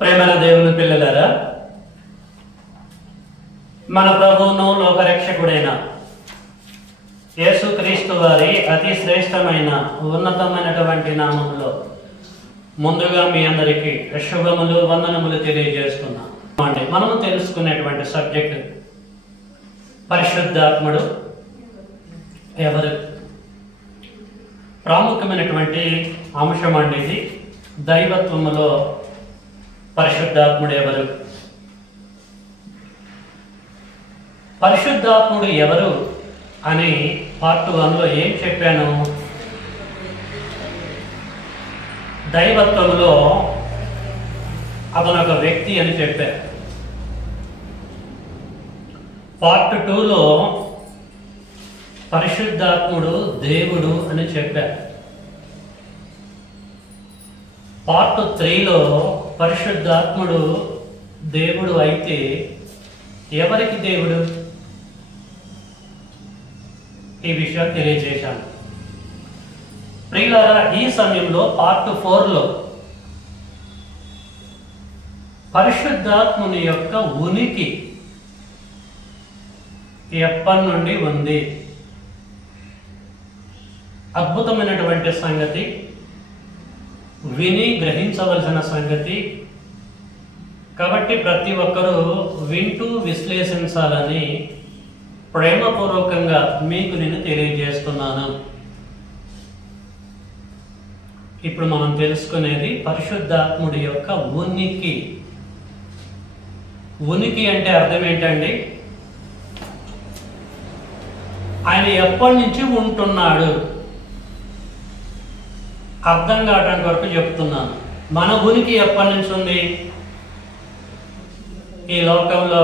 ప్రేమల దేవుని పిల్లలారా, మన ప్రభువును లోకరక్షకుడైన యేసుక్రీస్తు వారి అతి శ్రేష్టమైన ఉన్నతమైనటువంటి నామములో ముందుగా మీ అందరికీ శుభములు వందనములు తెలియజేస్తున్నాం. మనము తెలుసుకునేటువంటి సబ్జెక్ట్ పరిశుద్ధాత్ముడు ఎవరు. ప్రాముఖ్యమైనటువంటి అంశం అండి ఇది. దైవత్వములో పరిశుద్ధాత్ముడు ఎవరు, పరిశుద్ధాత్ముడు ఎవరు అని పార్ట్ 1లో ఏం చెప్పాను? దైవత్వంలో అతను ఒక వ్యక్తి అని చెప్పారు. పార్ట్ 2లో పరిశుద్ధాత్ముడు దేవుడు అని చెప్పారు. పార్ట్ 3లో పరిశుద్ధాత్ముడు దేవుడు అయితే ఎవరికి దేవుడు, ఈ విషయం తెలియజేశాను. ప్రియులారా, ఈ సమయంలో పార్ట్ 4లో పరిశుద్ధాత్ముని యొక్క ఉనికి ఎప్పటి నుండి ఉంది, అద్భుతమైనటువంటి సంగతి, విని గ్రహించవలసిన సంగతి. కాబట్టి ప్రతి ఒక్కరూ వింటూ విశ్లేషించాలని ప్రేమపూర్వకంగా మీకు నేను తెలియజేస్తున్నాను. ఇప్పుడు మనం తెలుసుకునేది పరిశుద్ధాత్ముడి యొక్క ఉనికి. ఉనికి అంటే అర్థం ఏంటండి? ఆయన ఎప్పటి నుంచి ఉంటున్నాడు, అర్థం కావడానికి వరకు చెప్తున్నాను. మన ఉనికి ఎప్పటి నుంచి ఉంది? ఈ లోకంలో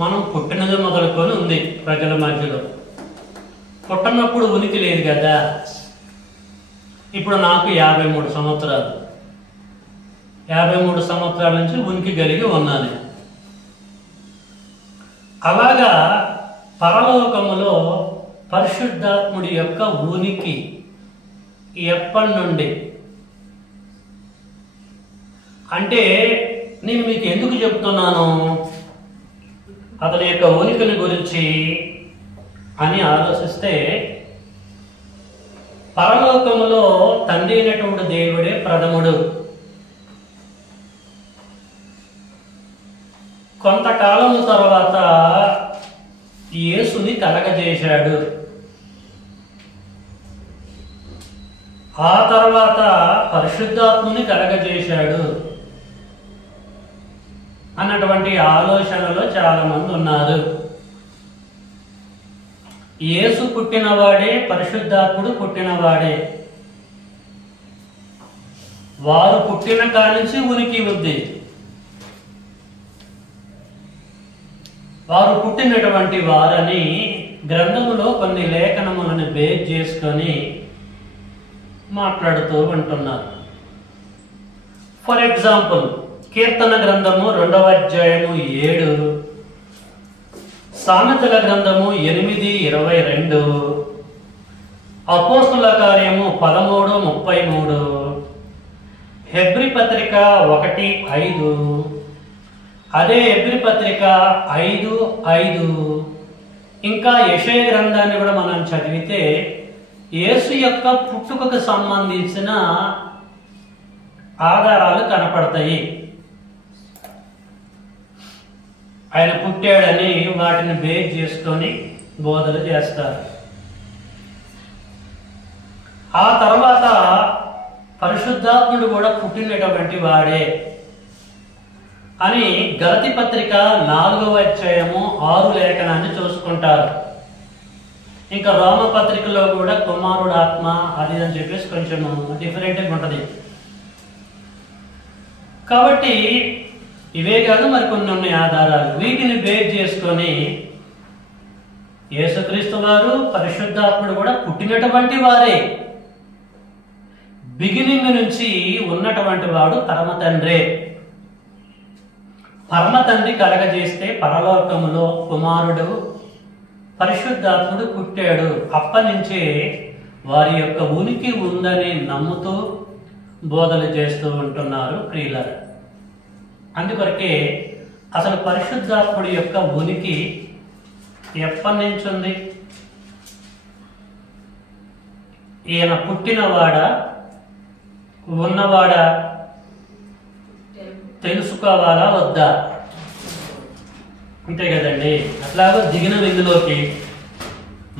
మనం పుట్టినది మొదలుకొని ఉంది ప్రజల మధ్యలో. పుట్టినప్పుడు ఉనికి లేదు కదా. ఇప్పుడు నాకు 53 సంవత్సరాలు. 53 సంవత్సరాల నుంచి ఉనికి కలిగి ఉన్నాను. అలాగా పరలోకములో పరిశుద్ధాత్ముడి యొక్క ఉనికి ఎప్పటి నుండి అంటే నేను మీకు ఎందుకు చెప్తున్నాను అతని యొక్క ఉనికిని గురించి అని ఆలోచిస్తే, పరలోకములో తండ్రి అయినటువంటి దేవుడే ప్రథముడు. కొంతకాలము తర్వాత యేసుని కలగజేశాడు. ఆ తర్వాత పరిశుద్ధాత్ముని కలగజేశాడు అన్నటువంటి ఆలోచనలో చాలా మంది ఉన్నారు. యేసు పుట్టినవాడే, పరిశుద్ధాత్ముడు పుట్టినవాడే. వారు పుట్టిన కానించి ఉనికి ఉంది. వారు పుట్టినటువంటి వారని గ్రంథములో కొన్ని లేఖనములను బేస్ చేసుకొని మాట్లాడుతూ ఉంటున్నారు. ఫర్ ఎగ్జాంపుల్, కీర్తన గ్రంథము 2వ అధ్యాయము 7, సామెతల గ్రంథము 8:22, అపోస్తుల కార్యము 13:33, హెబ్రీ పత్రిక 1:5, అదే హెబ్రీ పత్రిక 5:5, ఇంకా యెషయా గ్రంథాన్ని కూడా మనం చదివితే యేసు యొక్క పుట్టుకకు సంబంధించిన ఆధారాలు కనపడతాయి. ఆయన పుట్టాడని వాటిని బేస్ చేసుకొని బోధలు చేస్తారు. ఆ తర్వాత పరిశుద్ధాత్ముడు కూడా పుట్టినటువంటి వాడే అని గలతీ పత్రిక 4వ అధ్యాయము 6 లేఖనాన్ని చూసుకుంటారు. ఇంకా రోమ పత్రికలో కూడా కుమారుడు ఆత్మ అది అని చెప్పేసి కొంచెం డిఫరెంట్గా ఉంటుంది. కాబట్టి ఇవే కాదు మరికొన్ని ఉన్నాయి ఆధారాలు. వీటిని బేస్ చేసుకొని యేసుక్రీస్తు వారు, పరిశుద్ధాత్ముడు కూడా పుట్టినటువంటి వారే. బిగినింగ్ నుంచి ఉన్నటువంటి వాడు పరమ తండ్రే. పరమ తండ్రి కలగజేస్తే పరలోకములో కుమారుడు పరిశుద్ధాత్ముడు పుట్టాడు. అప్పటి నుంచే వారి యొక్క ఉనికి ఉందని నమ్ముతూ బోధలు చేస్తూ ఉంటున్నారు ప్రియులారా. అందుకొరకే అసలు పరిశుద్ధాత్ముడి యొక్క ఉనికి ఎప్పటి నుంచి ఉంది? ఈయన పుట్టినవాడా ఉన్నవాడా తెలుసుకోవాలా వద్దా? అంతే కదండి. అట్లాగో దిగిన ఇందులోకి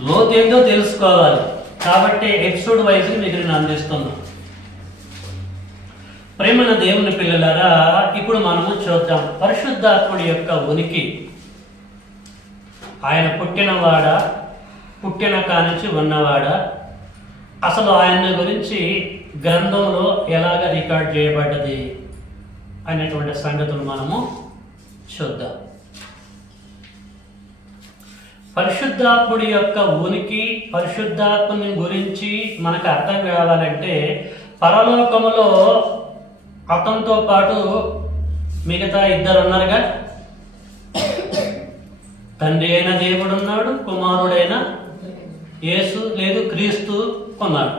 లోతేందో తెలుసుకోవాలి కాబట్టి ఎపిసోడ్ వైజ్ మీకు నేను అందిస్తున్నాను. ప్రేమన దేవుని పిల్లలారా, ఇప్పుడు మనము చూద్దాం పరిశుద్ధాత్ముడి యొక్క ఉనికి. ఆయన పుట్టినవాడా, పుట్టిన కానించి ఉన్నవాడా, అసలు ఆయన గురించి గ్రంథంలో ఎలాగ రికార్డ్ చేయబడ్డది అనేటువంటి సంగతులు మనము చూద్దాం. పరిశుద్ధాత్ముడి యొక్క ఉనికి, పరిశుద్ధాత్ముని గురించి మనకు అర్థం కావాలంటే పరలోకములో అతనితో పాటు మిగతా ఇద్దరు ఉన్నారుగా. తండ్రి అయిన దేవుడు ఉన్నాడు, కుమారుడైన యేసు లేదు క్రీస్తు ఉన్నాడు.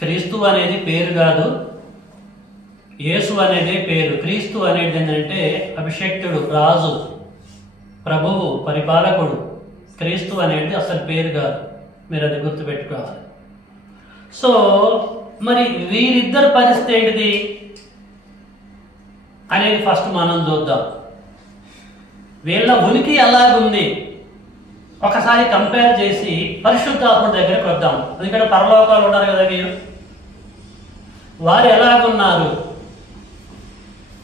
క్రీస్తు అనేది పేరు కాదు, యేసు అనేది పేరు. క్రీస్తు అనేది ఏంటంటే అభిషేక్తుడు, రాజు, ప్రభువు, పరిపాలకుడు. క్రీస్తు అనేది అసలు పేరు కాదు, మీరు అది గుర్తుపెట్టుకోవాలి. సో మరి వీరిద్దరు పరిస్థితి ఏంటిది అనేది ఫస్ట్ మనం చూద్దాం. వీళ్ళ ఉనికి ఎలాగుంది ఒకసారి కంపేర్ చేసి పరిశుద్ధాత్ముడి దగ్గరికి వద్దాం. ఎందుకంటే పరలోకాలు ఉన్నారు కదా మీరు, వారు ఎలాగున్నారు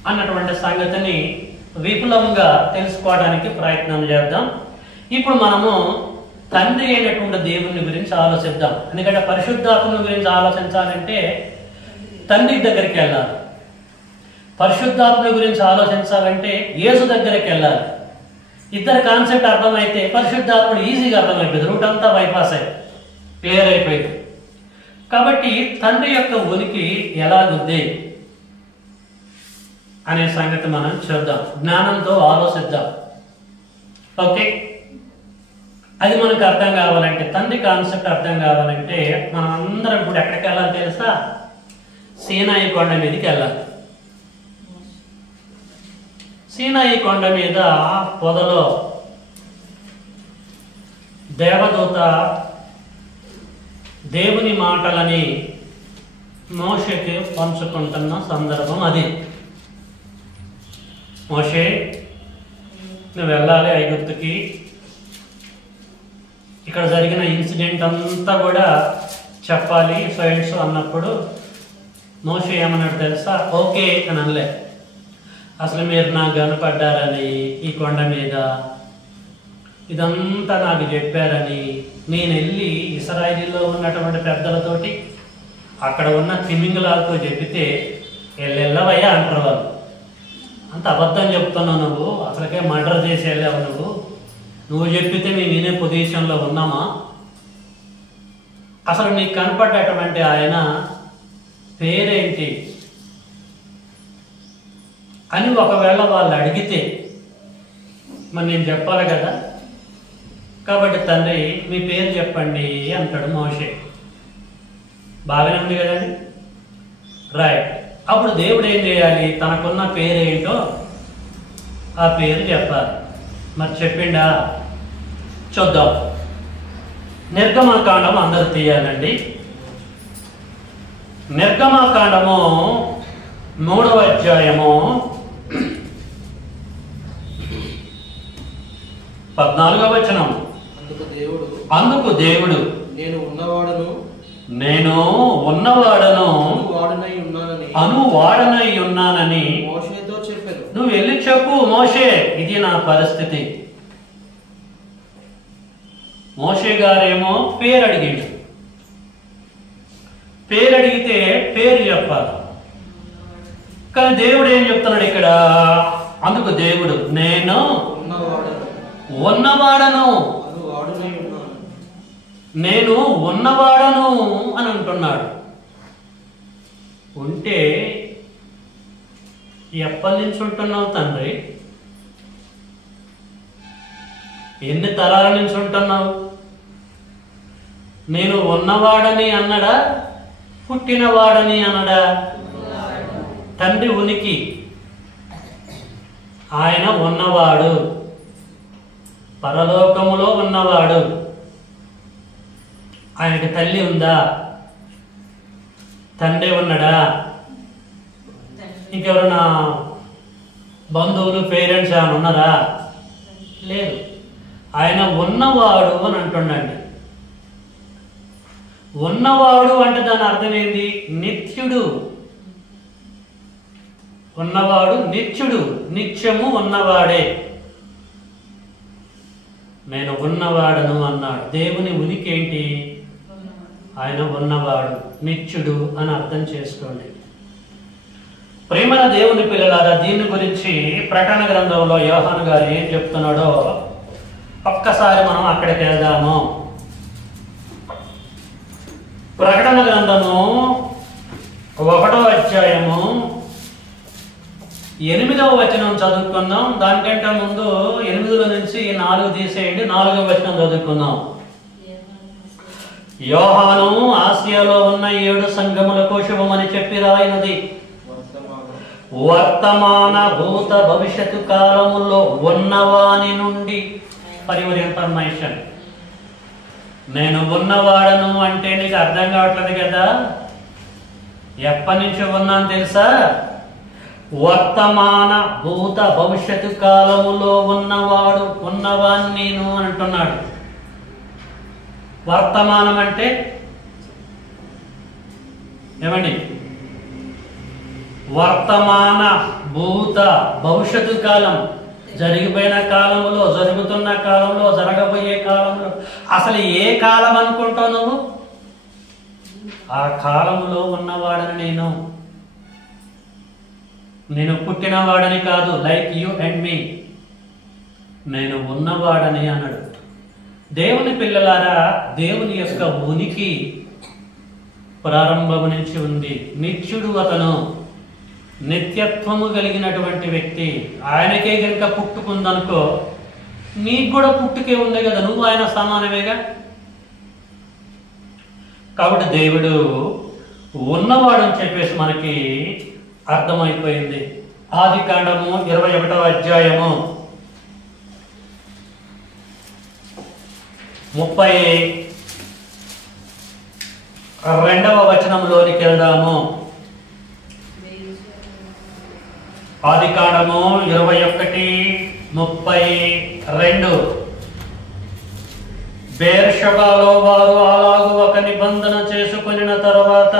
అన్నటువంటి సంగతిని విపులంగా తెలుసుకోవడానికి ప్రయత్నం చేద్దాం. ఇప్పుడు మనము తండ్రి అయినటువంటి దేవుని గురించి ఆలోచిద్దాం. ఎందుకంటే పరిశుద్ధాత్ముని గురించి ఆలోచించాలంటే తండ్రి దగ్గరికి వెళ్ళాలి. పరిశుద్ధాత్ముని గురించి ఆలోచించాలంటే యేసు దగ్గరికి వెళ్ళాలి. ఇద్దరు కాన్సెప్ట్ అర్థమైతే పరిశుద్ధాత్ముడు ఈజీగా అర్థమైపోయింది, రూట్ అంతా బైపాస్ అయ్యి క్లియర్ అయిపోయింది. కాబట్టి తండ్రి యొక్క ఉనికి ఎలాగుంది అనే సంగతి మనం చూద్దాం, జ్ఞానంతో ఆలోచిద్దాం. ఓకే, అది మనకు అర్థం కావాలంటే, తండ్రి కాన్సెప్ట్ అర్థం కావాలంటే మనం అందరం ఇప్పుడు ఎక్కడికి వెళ్ళాలి తెలుసా? సీనాయి కొండ మీదకి వెళ్ళాలి. సీనాయి కొండ మీద పొదలో దేవదూత దేవుని మాటలని మోషేకి పంచుకుంటున్న సందర్భం అది. మోషే, నువ్వు వెళ్ళాలి ఐగుప్తుకి, ఇక్కడ జరిగిన ఇన్సిడెంట్ అంతా కూడా చెప్పాలి ఫ్రెండ్స్ అన్నప్పుడు మోషే ఏమన్నాడు తెలుసా? ఓకే అని అనలే. అసలు మీరు నాకు కనపడ్డారని, ఈ కొండ మీద ఇదంతా నాకు చెప్పారని, నేను వెళ్ళి ఇశ్రాయేలులో ఉన్నటువంటి పెద్దలతోటి అక్కడ ఉన్న తిమింగలాలతో చెప్పితే వెళ్ళవయ్యా అంటారు వాళ్ళు. అంత అబద్ధం చెప్తున్నావు నువ్వు, అసలుకే మర్డర్ చేసి వెళ్ళావు నువ్వు చెప్పితే మేము వినే పొజిషన్లో ఉన్నామా? అసలు నీకు కనపడ్డటువంటి ఆయన పేరేంటి అని ఒకవేళ వాళ్ళు అడిగితే మరి నేను చెప్పాలి కదా. కాబట్టి తండ్రి మీ పేరు చెప్పండి అంటాడు మోషే. బాగానే ఉంది కదండి, రైట్. అప్పుడు దేవుడు ఏం చేయాలి? తనకున్న పేరేంటో ఆ పేరు చెప్పాలి. మరి చెప్పిండా? చూద్దాం. నిర్గమకాండం అందరూ తీయాలండి. నిర్గమకాండము 3వ అధ్యాయము 14వ వచనం. అందుకు దేవుడు నేను ఉన్నవాడను అనువాడనై ఉన్నానని నువ్వు వెళ్ళి చెప్పు మోషే, ఇది నా పరిస్థితి. మోషే గారేమో పేరు అడిగాడు. పేరు అడిగితే పేరు చెప్పాలి. కానీ దేవుడు ఏం చెప్తున్నాడు ఇక్కడ? అందుకు దేవుడు నేను ఉన్నవాడను, నేను ఉన్నవాడను అని అంటున్నాడు. ఉంటే ఎప్పటి నుంచి ఉంటున్నావు తండ్రి? ఎన్ని తరాల నుంచి ఉంటున్నావు? నేను ఉన్నవాడని అన్నడా, పుట్టినవాడని అన్నడా? తండ్రి ఉనికి ఆయన ఉన్నవాడు, పరలోకములో ఉన్నవాడు. ఆయనకి తల్లి ఉందా? తండ్రి ఉన్నాడా? ఇంకెవరైనా బంధువులు, పేరెంట్స్ ఏమైనా ఉన్నారా? లేదు. ఆయన ఉన్నవాడు అని అంటుండండి. ఉన్నవాడు అంటే దాని అర్థం ఏంటి? నిత్యుడు. ఉన్నవాడు నిత్యుడు, నిత్యము ఉన్నవాడే. నేను ఉన్నవాడను అన్నాడు. దేవుని ఉనికి ఏంటి? ఆయన ఉన్నవాడు, నిత్యుడు అని అర్థం చేసుకోండి. ప్రేమల దేవుని పిల్లలారా, దీని గురించి ప్రకటన గ్రంథంలో యోహాను గారు ఏం చెప్తున్నాడో ఒక్కసారి మనం అక్కడికి వెళ్దాము. ప్రకటన గ్రంథము 1వ అధ్యాయము 8వ వచనం చదువుకుందాం. దానికంటే ముందు 8లో నుంచి 4 తీసేయండి, 4వ వచనం చదువుకుందాం. యోహాను ఆసియాలో ఉన్న 7 సంఘములకు శుభమని చెప్పి రాయినది, వర్తమాన భూత భవిష్యత్తు కాలములో ఉన్నవాని నుండి. ఫర్ యువర్ ఇన్ఫర్మేషన్, నేను ఉన్నవాడను అంటే నీకు అర్థం కావట్లేదు కదా? ఎప్పటి నుంచి ఉన్నాను తెలుసా? వర్తమాన భూత భవిష్యత్తు కాలములో ఉన్నవాడు, ఉన్నవాణ్ణి నేను అంటున్నాడు. వర్తమానం అంటే ఏమండి? వర్తమాన భూత భవిష్యత్తు కాలం, జరిగిపోయిన కాలంలో, జరుగుతున్న కాలంలో, జరగబోయే కాలంలో. అసలు ఏ కాలం అనుకుంటావు నువ్వు? ఆ కాలంలో ఉన్నవాడని నేను పుట్టినవాడని కాదు, లైక్ యూ అండ్ మీ. నేను ఉన్నవాడని అన్నాడు. దేవుని పిల్లలారా, దేవుని యొక్క ఉనికి ప్రారంభం నుంచి ఉంది. నిత్యుడు అతను, నిత్యత్వము కలిగినటువంటి వ్యక్తి. ఆయనకే కనుక పుట్టుకుందనుకో, నీకు కూడా పుట్టుకే ఉంది కదా, నువ్వు ఆయన సమానమేగా. కాబట్టి దేవుడు ఉన్నవాడు అని చెప్పేసి మనకి అర్థమైపోయింది. ఆదికాండము 21వ అధ్యాయము 32వ వచనంలోనికి వెళ్దాము. ఆదికాండము 21:32. బెర్షెబాలో వారు అలాగూ ఒక నిబంధన చేసుకొనిన తరువాత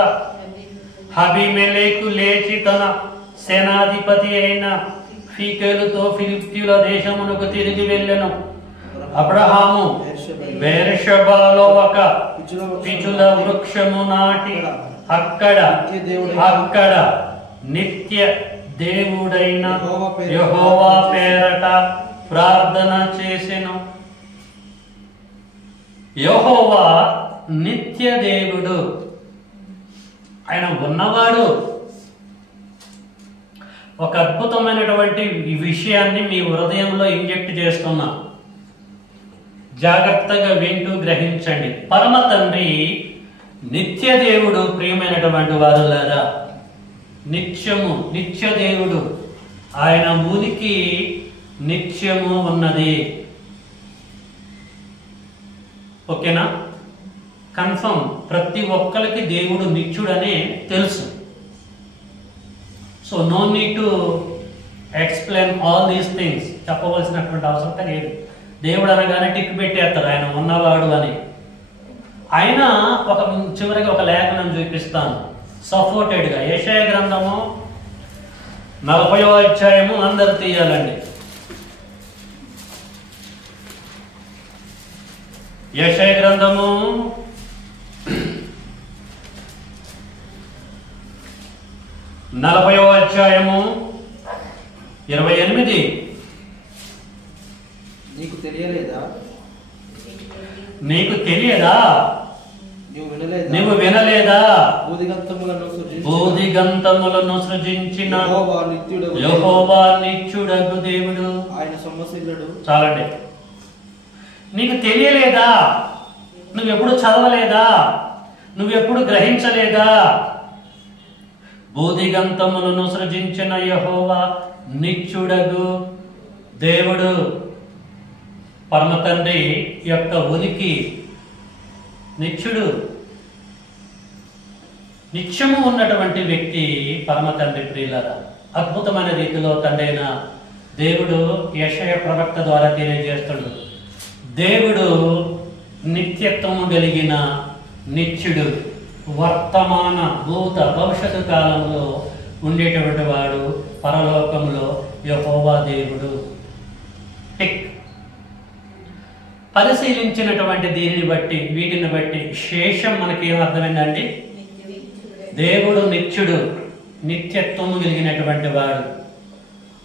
అబీమెలెకు లేచి తన సేనాధిపతి అయిన ఫీకేలుతో ఫిలిష్తీయుల దేశమునకు తిరిగి వెళ్ళెను. అబ్రహాము బెర్షెబాలో ఒక పిచుల వృక్షము నాటి అక్కడ నిత్య దేవుడైన యెహోవా పేరట ప్రార్థన చేసెను. యెహోవా నిత్య దేవుడు, ఆయన ఉన్నవాడు. ఒక అద్భుతమైనటువంటి విషయాన్ని మీ హృదయంలో ఇంజెక్ట్ చేస్తున్నా, జాగ్రత్తగా వింటూ గ్రహించండి. పరమ తండ్రి నిత్య దేవుడు. ప్రియమైనటువంటి వారులారా, నిత్యము నిత్య దేవుడు. ఆయన ఉనికి నిత్యము ఉన్నది. ఓకేనా? కన్ఫర్మ్. ప్రతి ఒక్కరికి దేవుడు నిత్యుడనే తెలుసు. So no need to explain all these things. చెప్పవలసినటువంటి అవసరం లేదు. దేవుడు అనగానే టిక్ పెట్టేస్తారు ఆయన ఉన్నవాడు అని. ఆయన చివరిగా ఒక లేఖనం చూపిస్తాను సపోర్టెడ్గా. యెషయా గ్రంథము 40వ అధ్యాయము అందరు తీయాలండి. యెషయా గ్రంథము 40వ అధ్యాయము 28. నీకు తెలియలేదా? నువ్వు వినలేదా? భూదిగంతములను సృజించిన యెహోవా నిత్యుడగు దేవుడు, ఆయన సొమ్మసిల్లుడు. చాలండి. నీకు తెలియలేదా? నువ్వెప్పుడు చదవలేదా? నువ్వెప్పుడు గ్రహించలేదా? భూదిగంతములను సృజించిన యెహోవా నిత్యుడగు దేవుడు పరమ తండ్రి యొక్క ఉనికి నిత్యుడు, నిత్యము ఉన్నటువంటి వ్యక్తి పరమ తండ్రి. ప్రియులారా, అద్భుతమైన రీతిలో తండ్రి అయిన దేవుడు యెషయా ప్రవక్త ద్వారా తెలియజేస్తాడు. దేవుడు నిత్యత్వము కలిగిన నిత్యుడు, వర్తమాన భూత భవిష్యత్తు కాలంలో ఉండేటువంటి వాడు, పరలోకంలో యెహోవా దేవుడు. టిక్. పరిశీలించినటువంటి దీనిని బట్టి, వీటిని బట్టి శేషం మనకేం అర్థమైందండి? దేవుడు నిత్యుడు, నిత్యత్వము కలిగినటువంటి వాడు.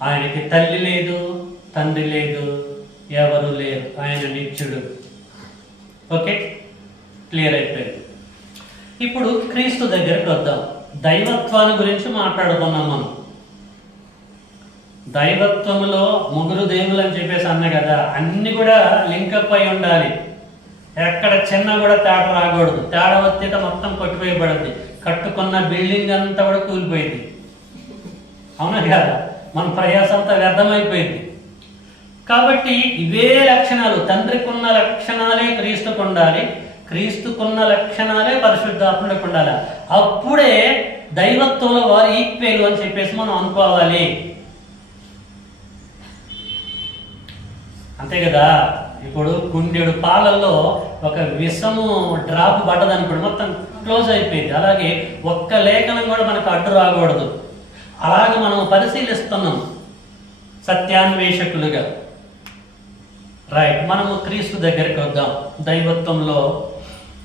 ఆయనకి తల్లి లేదు, తండ్రి లేదు, ఎవరు లేరు. ఆయన నిత్యుడు. ఓకే, క్లియర్ అయిపోయింది. ఇప్పుడు క్రీస్తు దగ్గరికి వద్దాం. దైవత్వాన్ని గురించి మాట్లాడుకున్నాం మనం. దైవత్వములో ముగ్గురు దేవులు అని చెప్పేసి అన్న కదా, అన్ని కూడా లింకప్ అయి ఉండాలి. ఎక్కడ చిన్న కూడా తేడా రాకూడదు. తేడా వస్తే మొత్తం కొట్టిపోయబడుద్ది. కట్టుకున్న బిల్డింగ్ అంతా కూడా కూలిపోయింది. అవునా కదా? మన ప్రయాసం అంతా వ్యర్థమైపోయింది. కాబట్టి ఇవే లక్షణాలు, తండ్రికి ఉన్న లక్షణాలే క్రీస్తుకు ఉండాలి, క్రీస్తుకున్న లక్షణాలే పరిశుద్ధాత్ముడికి ఉండాలి. అప్పుడే దైవత్వంలో వారు ఈక్వేలు అని చెప్పేసి మనం అనుకోవాలి. అంతే కదా? ఇప్పుడు గుండెడు పాలల్లో ఒక విషము డ్రాప్ పడ్డదనుకోండి, మొత్తం క్లోజ్ అయిపోయింది. అలాగే ఒక్క లేఖనం కూడా మనకు అడ్డు రాకూడదు. అలాగే మనం పరిశీలిస్తున్నాం సత్యాన్వేషకులుగా. రైట్, మనము క్రీస్తు దగ్గరికి వద్దాం. దైవత్వంలో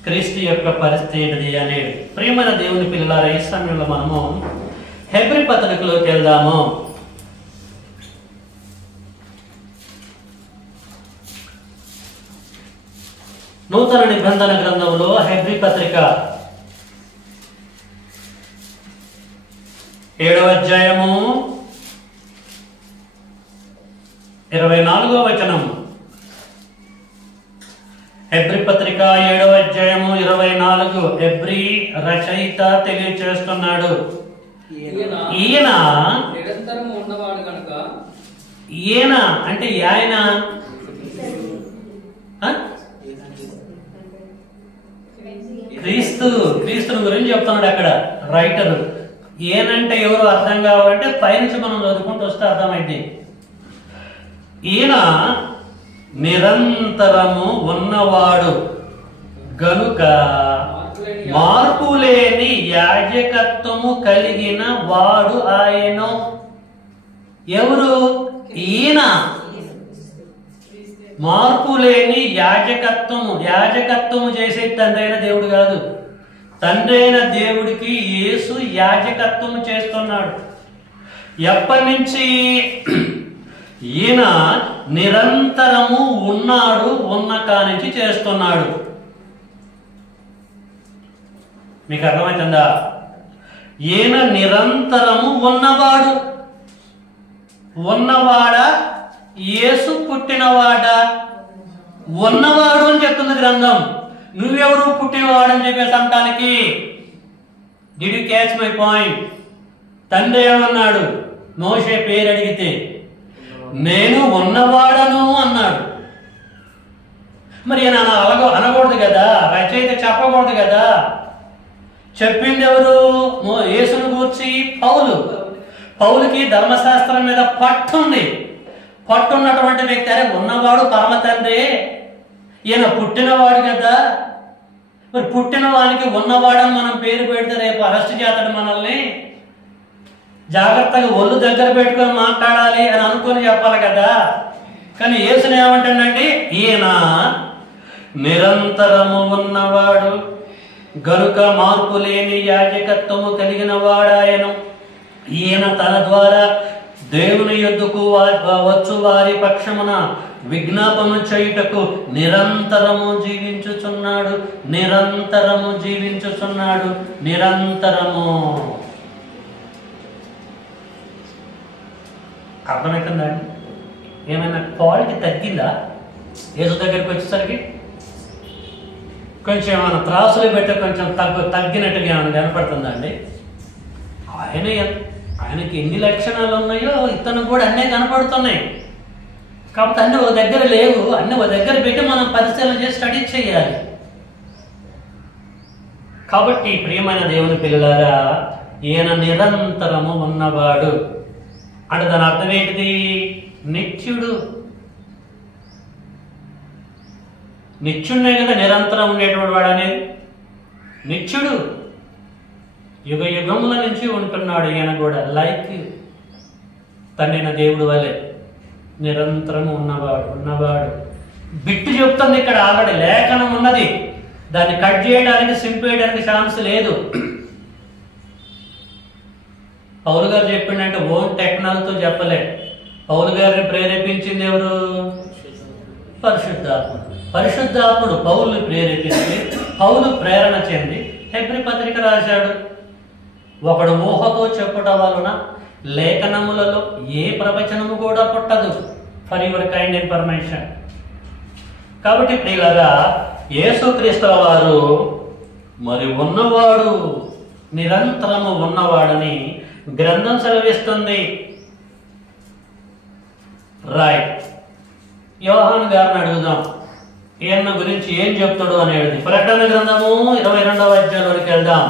క్రీస్తు యొక్క పరిస్థితి ఏంటిది అనేది. ప్రియమైన దేవుని పిల్లలారా, ఈ సమయంలో మనము హెబ్రీ పత్రికలోకి వెళ్దాము. నూతన నిబంధన గ్రంథంలో హెబ్రీ పత్రిక 7వ అధ్యాయము 24వ వచనం. హెబ్రీ పత్రిక 7వ అధ్యాయము 24. హెబ్రీ రచయిత తెలియచేస్తున్నాడు, ఈయన నిరంతరము ఉన్నవాడు కనుక. ఈయన అంటే ఆయన క్రీస్తుని గురించి చెప్తున్నాడు అక్కడ రైటర్. ఈయనంటే ఎవరు అర్థం కావాలంటే పైనుంచి మనం చదువుకుంటూ వస్తే అర్థమైంది. ఈయన నిరంతరము ఉన్నవాడు గనుక మార్పు లేని యాజకత్వము కలిగిన వాడు ఆయన. ఎవరు? ఈయన. మార్పు లేని యాజకత్వము చేసే తండ్రి అయిన దేవుడు కాదు. తండ్రి అయిన దేవుడికి యేసు యాజకత్వము చేస్తున్నాడు. ఎప్పటి నుంచి? ఈయన నిరంతరము ఉన్నాడు, ఉన్న కానించి చేస్తున్నాడు. మీకు అర్థమవుతుందా? ఈయన నిరంతరము ఉన్నవాడు. ఉన్నవాడా? యేసు పుట్టినవాడా? ఉన్నవాడు అని చెప్తుంది గ్రంథం. నువ్వెవరు పుట్టినవాడు అని చెప్పేసి అంటానికి? Did you catch my point? తండ్రి ఏమన్నాడు? మోషే పేరు అడిగితే నేను ఉన్నవాడను అన్నాడు. మరి ఈయన అనకూడదు కదా, రచయిత చెప్పకూడదు కదా. చెప్పింది ఎవరు? యేసును గూర్చి పౌలుకి ధర్మశాస్త్రం మీద పట్టుంది. పట్టున్నటువంటి వ్యక్తి, అరే ఉన్నవాడు పరమ తండ్రి, ఈయన పుట్టినవాడు కదా. మరి పుట్టిన వానికి ఉన్నవాడని మనం పేరు పెడితే రేపు అరెస్ట్ చేస్తాడు మనల్ని. జాగ్రత్తగా ఒళ్ళు దగ్గర పెట్టుకొని మాట్లాడాలి అని అనుకొని చెప్పాలి కదా. కానీ యేసుని ఏమంటాడండి? ఈయన నిరంతరము ఉన్నవాడు గనుక మార్పు లేని యాజకత్వము కలిగిన వాడాయను. ఈయన తన ద్వారా దేవుని యొద్దకు వచ్చు వారి పక్షమున విజ్ఞాపన చేయుటకు నిరంతరము జీవించుచున్నాడు. నిరంతరము. అర్థమవుతుందండి? ఏమైనా క్వాలిటీ తగ్గిందా యేసు దగ్గరికి వచ్చేసరికి? కొంచెం ఏమైనా త్రాసులు పెట్టి కొంచెం తగ్గినట్టుగా ఏమైనా కనపడుతుందా అండి? ఆయనకి ఎన్ని లక్షణాలు ఉన్నాయో ఇతను కూడా అన్నీ కనపడుతున్నాయి. కాబట్టి అన్ని ఒక దగ్గర లేవు, అన్ని ఒక దగ్గర పెట్టి మనం పరిశీలన చేసి స్టడీ చేయాలి. కాబట్టి ప్రియమైన దేవుని పిల్లలారా, ఈయన నిరంతరము ఉన్నవాడు అంటే దాని అర్థం ఏంటిది? నిత్యుడు. నిత్యుడే కదా నిరంతరం ఉండేటువంటి వాడు అనేది. నిత్యుడు యుగ యుగముల నుంచి ఉంటున్నాడు. ఈయన కూడా లైక్ తండ్రిన దేవుడు వలె నిరంతరం ఉన్నవాడు. బిట్టు చెప్తుంది ఇక్కడ, ఆల్రెడీ లేఖనం ఉన్నది, దాన్ని కట్ చేయడానికి సింపేయడానికి ఛాన్స్ లేదు. పౌలు గారు చెప్పిండంటే ఓన్ టెక్నాలజీతో చెప్పలే. పౌలు గారిని ప్రేరేపించింది ఎవరు? పరిశుద్ధాత్ముడు. పరిశుద్ధాత్ముడు పౌలుని ప్రేరేపిస్తే పౌలు ప్రేరణ చెంది హెబ్రీ పత్రిక రాశాడు. ఒకడు ఊహతో చెప్పుట వలన లేఖనములలో ఏ ప్రవచనము కూడా పుట్టదు. For your kind information. కాబట్టి ప్రియులారా, యేసుక్రీస్తు వారు మరి ఉన్నవాడు, నిరంతరము ఉన్నవాడని గ్రంథం సెలవిస్తుంది. రైట్, యోహాను గారిని అడుగుదాం ఈయన గురించి ఏం చెప్తాడు అనేది. ప్రకటన గ్రంథము 22వ అధ్యాయంలోకి వెళ్దాం.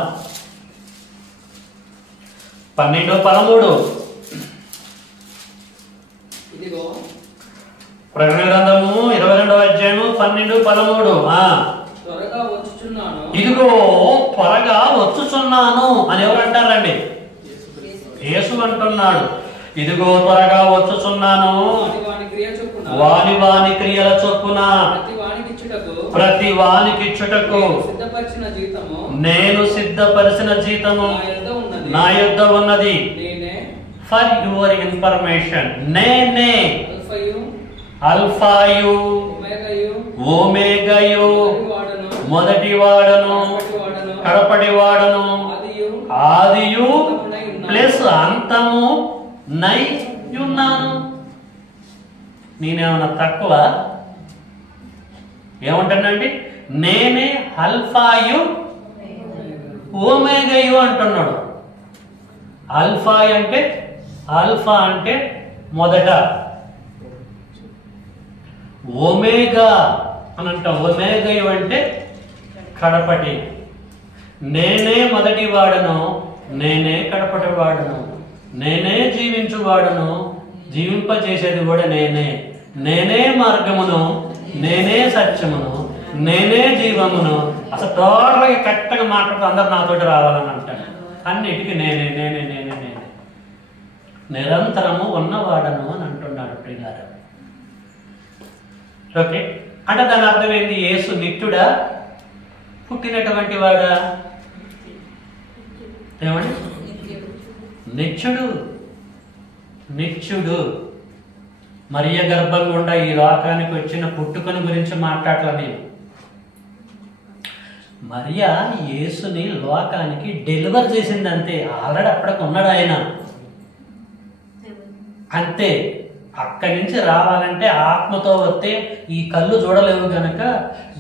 12-13. ఇదిగో ప్రకటన గ్రంథము 22వ అధ్యాయము 12-13. త్వరగా వచ్చుచున్నాను. ఇదిగో త్వరగా వచ్చుచున్నాను అని ఎవరు అంటారండి? యేసు అంటున్నాడు. ఇదిగో త్వరగా వచ్చుచున్నాను, వాని వాని క్రియల చొప్పున ప్రతి వానికిచ్చుటకు నేను సిద్ధపరిచిన జీతము నా యొద్ద ఉన్నది. ఫర్ యువర్ ఇన్ఫర్మేషన్, నేనే అల్ఫాయు ఓమేగయు, మొదటి వాడను కడపటి వాడను, ఆదియు ప్లస్ అంతము నై ఉన్నాను. నేనేమన్నా తక్కువ? ఏమంటానండి? నేనే అల్ఫాయు ఓమేగయు అంటున్నాడు. అల్ఫాయు అంటే, ఆల్ఫా అంటే మొదట, ఓమేగా అని అంట. ఓమేగయు అంటే కడపటి. నేనే మొదటి వాడను, నేనే కడపటి వాడను, నేనే జీవించువాడను, జీవింపచేసేది కూడా నేనే. నేనే మార్గమును, నేనే సత్యమును, నేనే జీవమును. అసలు టోటల్గా కరెక్ట్గా మాట్లాడుతూ అందరు నాతోటి రావాలని అంటాడు. అన్నిటికీ నేనే నేనే నేనే నేనే నిరంతరము ఉన్నవాడను అని అంటున్నాడు ప్రియులారా. ఓకే, అంటే దాని అర్థం ఏంటి? యేసు నిత్యుడా, పుట్టినటువంటి వాడా? ఏమండి? నిత్యుడు. నిత్యుడు. మరియ గర్భం గుండా ఈ లోకానికి వచ్చిన పుట్టుకను గురించి మాట్లాడలే. మరియ యేసుని లోకానికి డెలివర్ చేసింది అంతే. ఆల్రెడీ అక్కడికి ఉన్నాడు ఆయన అంతే. అక్కడి నుంచి రావాలంటే ఆత్మతో వస్తే ఈ కళ్ళు చూడలేవు గనక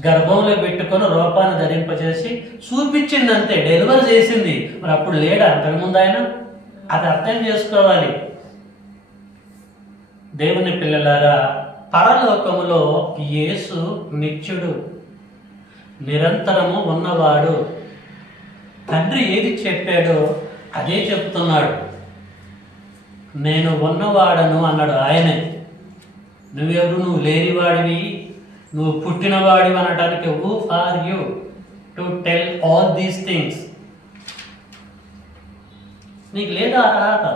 గర్భంలో పెట్టుకొని రూపాన్ని ధరింపజేసి చూపించింది అంతే, డెలివర్ చేసింది. మరి అప్పుడు లేడా అంతకుముందు ఆయన? అది అర్థం చేసుకోవాలి. దేవుని పిల్లలారా, పరలోకములో యేసు నిత్యుడు, నిరంతరము ఉన్నవాడు. తండ్రి ఏది చెప్పాడో అదే చెప్తున్నాడు. నేను ఉన్నవాడను అన్నాడు ఆయనే. నువ్వెవరు? నువ్వు లేనివాడివి, నువ్వు పుట్టినవాడివి అనడానికి who are you to tell all these things? నీకు లేదా అర్హత.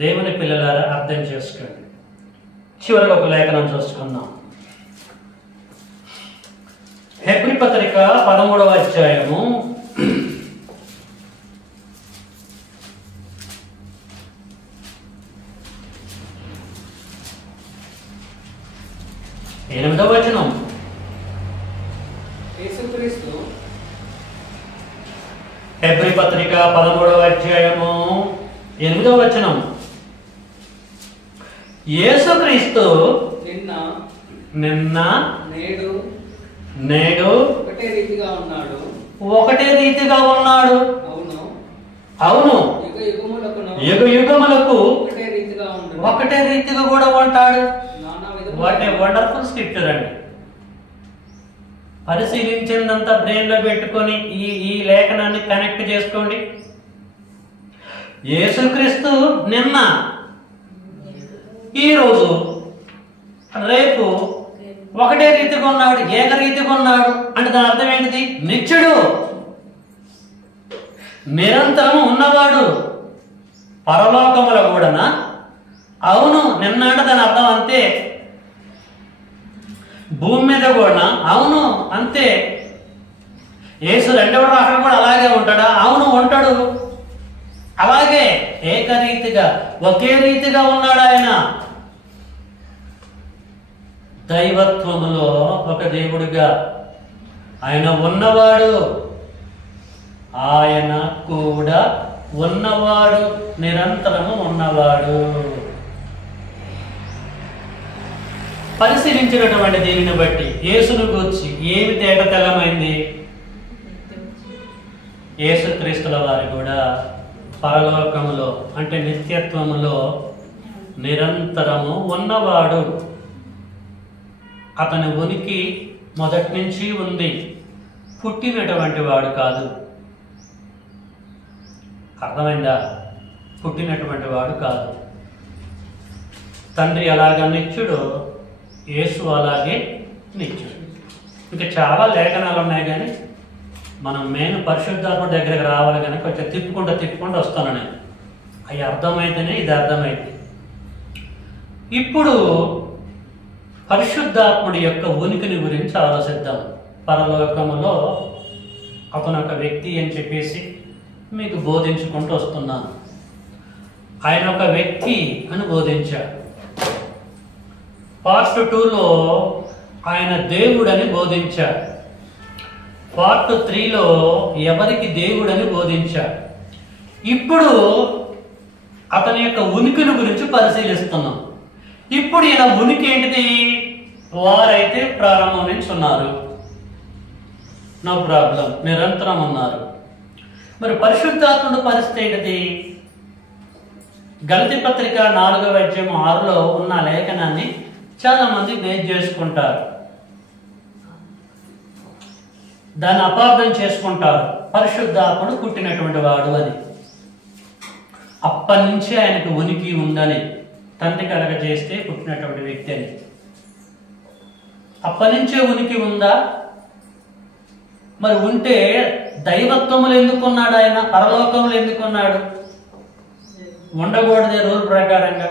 దేవుని పిల్లలారా, అర్థం చేసుకోండి. చివరికి ఒక లేఖనం చూసుకుందాం. హెబ్రీ పత్రిక 13వ అధ్యాయము 8వ వచనం. యేసుక్రీస్తు. హెబ్రీ పత్రిక 13వ అధ్యాయము 8వ వచనం. యేసుక్రీస్తు నిన్న నేడు ఒకటే రీతిగా ఉన్నాడు. అవును, యుగ యుగములకు ఉండును. ఒకటే రీతిగా కూడా ఉంటాడు. నానా వాట్ ఏ విధములైన వండర్ఫుల్ స్క్రిప్చర్ అండి. పరిశీలించిందంతా బ్రెయిన్ లో పెట్టుకొని ఈ లేఖనాన్ని కనెక్ట్ చేసుకోండి. యేసుక్రీస్తు నిన్న, ఈరోజు, రేపు ఒకటే రీతిగా ఉన్నాడు, ఏకరీతిగా ఉన్నాడు. అంటే దాని అర్థం ఏంటిది? నిత్యుడు, నిరంతరము ఉన్నవాడు. పరలోకములో కూడానా? అవును, నిన్న అంటే దాని అర్థం అంతే. భూమి మీద కూడా అవును అంతే. యేసు రెండవ రాకడ కూడా అలాగే ఉంటాడా? అవును ఉంటాడు. అలాగే ఏకరీతిగా ఒకే రీతిగా ఉన్నాడు ఆయన. దైవత్వములో ఒక దేవుడిగా ఆయన ఉన్నవాడు, ఆయన కూడా ఉన్నవాడు, నిరంతరము ఉన్నవాడు. పరిశీలించినటువంటి దీనిని బట్టి యేసును గూర్చి ఏమి తేట తెల్లమైంది? యేసుక్రీస్తుల వారు కూడా పరలోకములో అంటే నిత్యత్వములో నిరంతరము ఉన్నవాడు. అతని ఉనికి మొదటి నుంచి ఉంది, పుట్టినటువంటి వాడు కాదు. అర్థమైందా? పుట్టినటువంటి వాడు కాదు. తండ్రి అలాగా నిత్యుడు, యేసు అలాగే నిత్యుడు. ఇంకా చాలా లేఖనాలు ఉన్నాయి, కానీ మనం మెయిన్ పరిశుద్ధాత్మ దగ్గరకు రావాలి. కానీ కొంచెం తిప్పుకుంటూ వస్తాను నేను. అవి అర్థమైతేనే ఇది అర్థమైంది. ఇప్పుడు పరిశుద్ధాత్ముడి యొక్క ఉనికిని గురించి ఆలోచిద్దాం. పరలోకములో అతను ఒక వ్యక్తి అని చెప్పేసి మీకు బోధించుకుంటూ వస్తున్నాను. ఆయన ఒక వ్యక్తి అని బోధించాడు. పార్ట్ 2లో ఆయన దేవుడని బోధించాడు. పార్ట్ 3లో ఎవరికి దేవుడని బోధించాడు. ఇప్పుడు అతని యొక్క ఉనికిని గురించి పరిశీలిస్తున్నాం. ఇప్పుడు ఈయన ఉనికి ఏంటిది? వారైతే ప్రారంభం నుంచి ఉన్నారు, నో ప్రాబ్లం, నిరంతరం ఉన్నారు. మరి పరిశుద్ధాత్ముడు పరిస్థితి ఏంటిది? గలతీ పత్రిక 4:6లో ఉన్న లేఖనాన్ని చాలా మంది బేస్ చేసుకుంటారు, దాన్ని అపార్థం చేసుకుంటారు. పరిశుద్ధాత్ముడు పుట్టినటువంటి వాడు అని, అప్పటి నుంచి ఆయనకు ఉనికి ఉందని, తండ్రి కలగ చేస్తే పుట్టినటువంటి వ్యక్తి అని. అప్పటి నుంచే ఉనికి ఉందా? మరి ఉంటే దైవత్వములు ఎందుకున్నాడు ఆయన? పరలోకములు ఎందుకున్నాడు? ఉండకూడదే రూల్ ప్రకారంగా.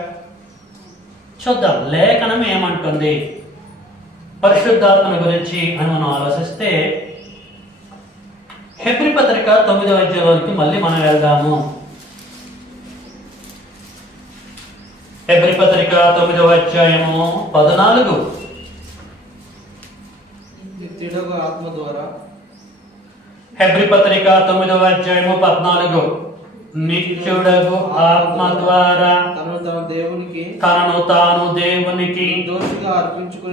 చూద్దాం లేఖనం ఏమంటుంది పరిశుద్ధాత్మ గురించి అని మనం ఆలోచిస్తే, హెబ్రీ పత్రిక 9వ అధ్యాయంలోకి మళ్ళీ మనం వెళ్దాము. హెబ్రీ పత్రిక 9వ అధ్యాయము 14. నిత్యుడగు ఆత్మ ద్వారా హెబ్రీ పత్రిక 9వ అధ్యాయము 14. నిత్యుడగు ఆత్మ ద్వారా తనను తాను దేవునికి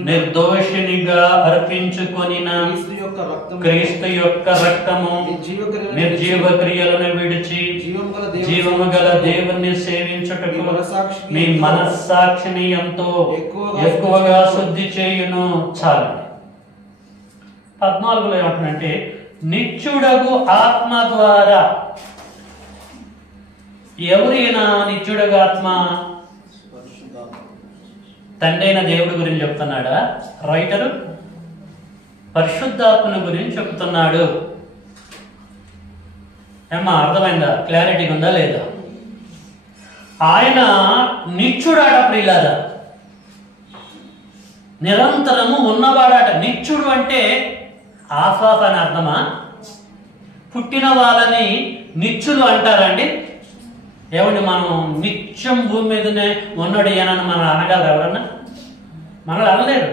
నిర్దోషినిగా అర్పించుకొనిన క్రీస్తు యొక్క రక్తము నిర్జీవ క్రియలను విడిచి జీవము గల దేవుణ్ణి సేవించుటకు మీ మనస్సాక్షిని ఎంతో ఎక్కువగా శుద్ధి చేయును. చాలు. 14లో ఏమంటుందంటే, నిత్యుడగు ఆత్మ ద్వారా. ఎవరైనా నిత్యుడగు ఆత్మ? తండ్రి అయిన దేవుడి గురించి చెప్తున్నాడా రైటరు? పరిశుద్ధాత్మని గురించి చెప్తున్నాడు. ఏమ్మా అర్థమైందా? క్లారిటీ ఉందా లేదా? ఆయన నిత్యుడాట ప్రియులారా, నిరంతరము ఉన్నవాడాట. నిత్యుడు అంటే ఆఫాఫ్ అని అర్థమా? పుట్టిన వాళ్ళని నిత్యులు అంటారండి. ఏమండి, మనం నిత్యం భూమి మీదనే ఉన్నాడు ఏనని మనం అనగలరు ఎవరన్నా? మనల్ని అనలేరు.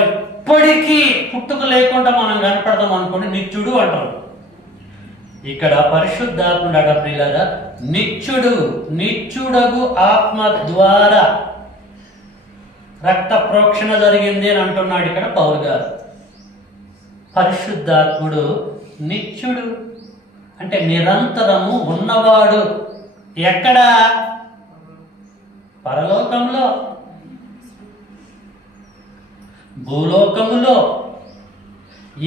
ఎప్పటికీ పుట్టుక లేకుండా మనం కనపడదాం అనుకోండి నిత్యుడు అంటారు. ఇక్కడ పరిశుద్ధాత్ముడు అట ప్రియులారా, నిత్యుడు, నిత్యుడగు ఆత్మ ద్వారా రక్త ప్రోక్షణ జరిగింది అని అంటున్నాడు ఇక్కడ పౌలు గారు. పరిశుద్ధాత్ముడు నిత్యుడు అంటే నిరంతరము ఉన్నవాడు. ఎక్కడ? పరలోకంలో, భూలోకములో,